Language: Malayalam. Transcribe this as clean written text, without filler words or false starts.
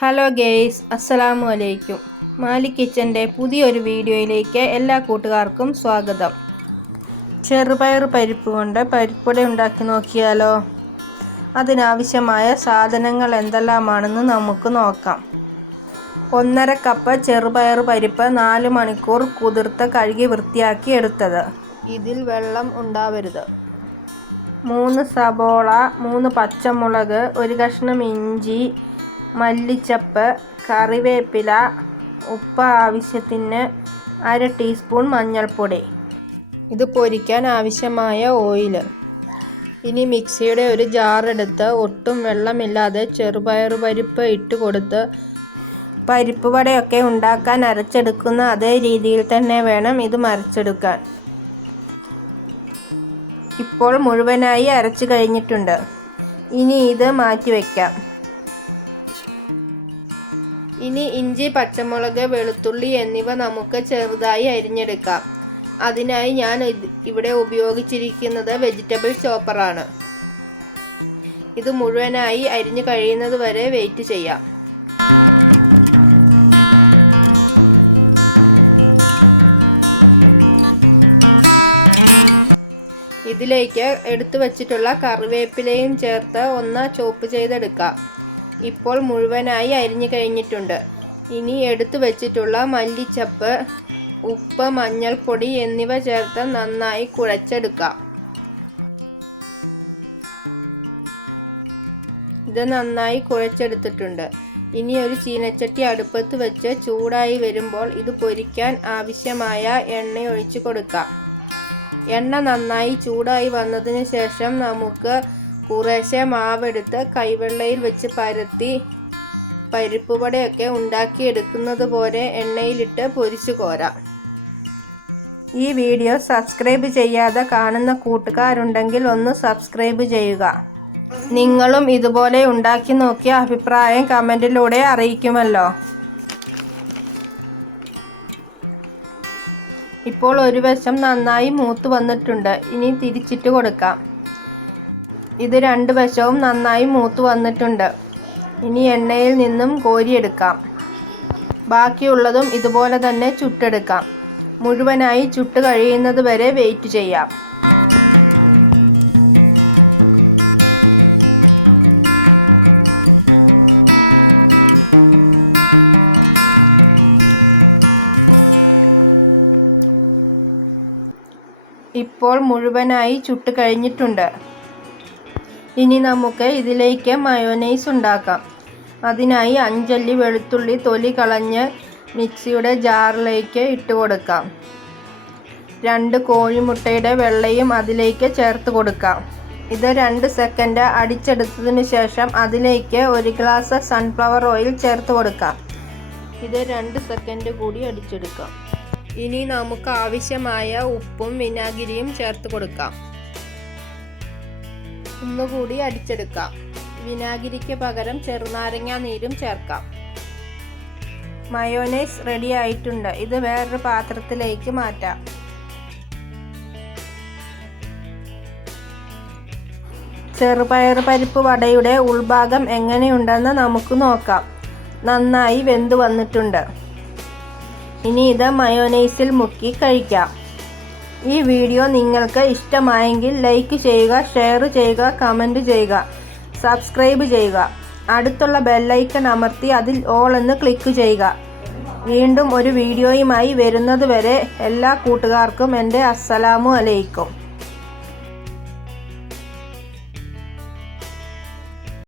ഹലോ ഗെയ്സ്, അസ്സലാമു അലൈക്കും. മാലിക് കിച്ചൻ്റെ പുതിയൊരു വീഡിയോയിലേക്ക് എല്ലാ കൂട്ടുകാർക്കും സ്വാഗതം. ചെറുപയർ പരിപ്പ് കൊണ്ട് പരിപ്പുവട ഉണ്ടാക്കി നോക്കിയാലോ? അതിനാവശ്യമായ സാധനങ്ങൾ എന്തെല്ലാമാണെന്ന് നമുക്ക് നോക്കാം. 1.5 കപ്പ് ചെറുപയർ പരിപ്പ് 4 മണിക്കൂർ കുതിർത്ത് കഴുകി വൃത്തിയാക്കി എടുത്തത്. ഇതിൽ വെള്ളം ഉണ്ടാവരുത്. 3 സബോള, 3 പച്ചമുളക്, 1 കഷ്ണം ഇഞ്ചി, മല്ലിച്ചപ്പ്, കറിവേപ്പില, ഉപ്പ് ആവശ്യത്തിന്, 1/2 ടീസ്പൂൺ മഞ്ഞൾപ്പൊടി. ഇത് പൊരിക്കാൻ ആവശ്യമായ ഓയിൽ. ഇനി മിക്സിയുടെ ഒരു ജാർ എടുത്ത് ഒട്ടും വെള്ളമില്ലാതെ ചെറുപയർ പരിപ്പ് ഇട്ട് കൊടുത്ത് പരിപ്പ് വടയൊക്കെ ഉണ്ടാക്കാൻ അരച്ചെടുക്കുന്ന അതേ രീതിയിൽ തന്നെ വേണം ഇത് അരച്ചെടുക്കാൻ. ഇപ്പോൾ മുഴുവനായി അരച്ചു കഴിഞ്ഞിട്ടുണ്ട്. ഇനി ഇത് മാറ്റി വയ്ക്കാം. ഇനി ഇഞ്ചി, പച്ചമുളക്, വെളുത്തുള്ളി എന്നിവ നമുക്ക് ചെറുതായി അരിഞ്ഞെടുക്കാം. അതിനായി ഞാൻ ഇവിടെ ഉപയോഗിച്ചിരിക്കുന്നത് വെജിറ്റബിൾ ചോപ്പറാണ്. ഇത് മുഴുവനായി അരിഞ്ഞു കഴിയുന്നത് വരെ വെയിറ്റ് ചെയ്യാം. ഇതിലേക്ക് എടുത്തു വച്ചിട്ടുള്ള കറിവേപ്പിലയും ചേർത്ത് ഒന്ന് ചോപ്പ് ചെയ്തെടുക്കാം. ഇപ്പോൾ മുഴുവനായി അരിഞ്ഞു കഴിഞ്ഞിട്ടുണ്ട്. ഇനി എടുത്തു വച്ചിട്ടുള്ള മല്ലിച്ചപ്പ്, ഉപ്പ്, മഞ്ഞൾപ്പൊടി എന്നിവ ചേർത്ത് നന്നായി കുഴച്ചെടുക്കാം. ഇത് നന്നായി കുഴച്ചെടുത്തിട്ടുണ്ട്. ഇനി ഒരു ചീനച്ചട്ടി അടുപ്പത്ത് വെച്ച് ചൂടായി വരുമ്പോൾ ഇത് പൊരിക്കാൻ ആവശ്യമായ എണ്ണ ഒഴിച്ചു കൊടുക്കാം. എണ്ണ നന്നായി ചൂടായി വന്നതിന് ശേഷം നമുക്ക് കുറേശ്ശെ മാവെടുത്ത് കൈവെള്ളയിൽ വെച്ച് പരത്തി പരിപ്പ് വടയൊക്കെ ഉണ്ടാക്കിയെടുക്കുന്നത് പോലെ എണ്ണയിലിട്ട് പൊരിച്ചു കോരാം. ഈ വീഡിയോ സബ്സ്ക്രൈബ് ചെയ്യാതെ കാണുന്ന കൂട്ടുകാരുണ്ടെങ്കിൽ ഒന്ന് സബ്സ്ക്രൈബ് ചെയ്യുക. നിങ്ങളും ഇതുപോലെ ഉണ്ടാക്കി നോക്കിയ അഭിപ്രായം കമൻറ്റിലൂടെ അറിയിക്കുമല്ലോ. ഇപ്പോൾ ഒരു വശം നന്നായി മൂത്ത് വന്നിട്ടുണ്ട്. ഇനി തിരിച്ചിട്ട് കൊടുക്കാം. ഇത് 2 വശവും നന്നായി മൂത്ത് വന്നിട്ടുണ്ട്. ഇനി എണ്ണയിൽ നിന്നും കോരിയെടുക്കാം. ബാക്കിയുള്ളതും ഇതുപോലെ തന്നെ ചുട്ടെടുക്കാം. മുഴുവനായി ചുട്ട് കഴിയുന്നത് വരെ വെയിറ്റ് ചെയ്യാം. ഇപ്പോൾ മുഴുവനായി ചുട്ട് കഴിഞ്ഞിട്ടുണ്ട്. ഇനി നമുക്ക് ഇതിലേക്ക് മയോനൈസ് ഉണ്ടാക്കാം. അതിനായി 5 അല്ലി വെളുത്തുള്ളി തൊലി കളഞ്ഞ് മിക്സിയുടെ ജാറിലേക്ക് ഇട്ട് കൊടുക്കാം. 2 കോഴിമുട്ടയുടെ വെള്ളയും അതിലേക്ക് ചേർത്ത് കൊടുക്കാം. ഇത് 2 സെക്കൻഡ് അടിച്ചെടുത്തതിന് ശേഷം അതിലേക്ക് 1 ഗ്ലാസ് സൺഫ്ലവർ ഓയിൽ ചേർത്ത് കൊടുക്കാം. ഇത് 2 സെക്കൻഡ് കൂടി അടിച്ചെടുക്കാം. ഇനി നമുക്ക് ആവശ്യമായ ഉപ്പും വിനാഗിരിയും ചേർത്ത് കൊടുക്കാം. ഒന്നുകൂടി അടിച്ചെടുക്കാം. വിനാഗിരിക്ക് പകരം ചെറുനാരങ്ങ നീരും ചേർക്കാം. മയോനൈസ് റെഡി ആയിട്ടുണ്ട്. ഇത് വേറൊരു പാത്രത്തിലേക്ക് മാറ്റാം. ചെറുപയർ പരിപ്പ് വടയുടെ ഉൾഭാഗം എങ്ങനെയുണ്ടെന്ന് നമുക്ക് നോക്കാം. നന്നായി വെന്ത് വന്നിട്ടുണ്ട്. ഇനി ഇത് മയോനൈസിൽ മുക്കി കഴിക്കാം. ഈ വീഡിയോ നിങ്ങൾക്ക് ഇഷ്ടമായെങ്കിൽ ലൈക്ക് ചെയ്യുക, ഷെയർ ചെയ്യുക, കമൻറ്റ് ചെയ്യുക, സബ്സ്ക്രൈബ് ചെയ്യുക. അടുത്തുള്ള ബെല്ലൈക്കൺ അമർത്തി അതിൽ ഓൾ എന്ന് ക്ലിക്ക് ചെയ്യുക. വീണ്ടും ഒരു വീഡിയോയുമായി വരുന്നത് വരെ എല്ലാ കൂട്ടുകാർക്കും എൻ്റെ അസ്സലാമു അലൈക്കും.